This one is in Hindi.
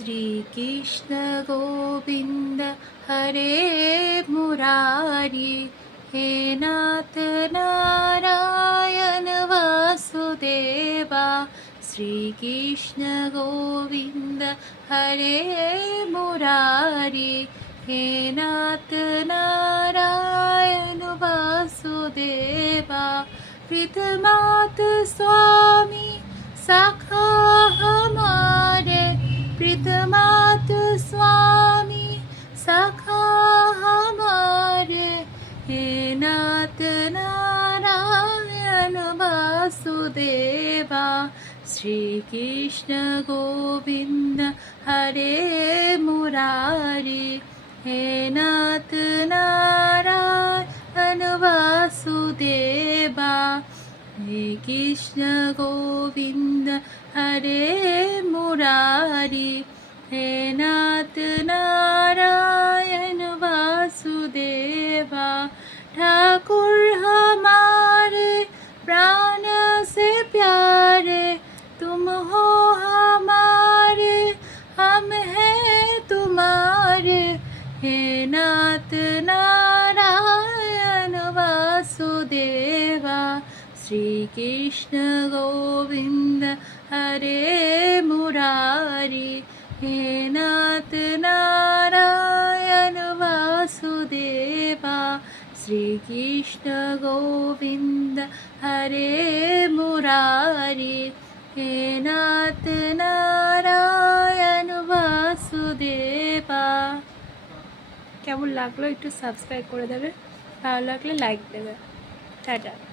श्रीकृष्ण गोविंद हरे मुरारी, हे नाथ नारायण वासुदेवा। श्रीकृष्ण गोविंद हरे मुरारी, हे नाथ नारायण वासुदेवा। प्रीतमात स्वामी सखा हमारे, प्रीतमात स्वामी सखा हमारे, हे नाथ नारायण वासुदेवा। श्रीकृष्ण गोविंद हरे मुरारी, हे नाथ नारायण वासुदेवा। हे कृष्ण गोविंद हरे मुरारी, हे नाथ नारायण वासुदेवा। ठाकुर हमारे प्राण से प्यारे, तुम हो हमारे, हम हैं तुम्हारे, हे नाथ नारायण वासुदेवा। श्रीकृष्ण गोविंद हरे मुरारी, हे नाथ नारायण वासुदेवा। श्रीकृष्ण गोविंद हरे मुरारी, हे नाथ नारायण वासुदेवा। কেমন লাগলো একটু সাবস্ক্রাইব করে দেবে, ভালো লাগলে লাইক দেবে। টাটা।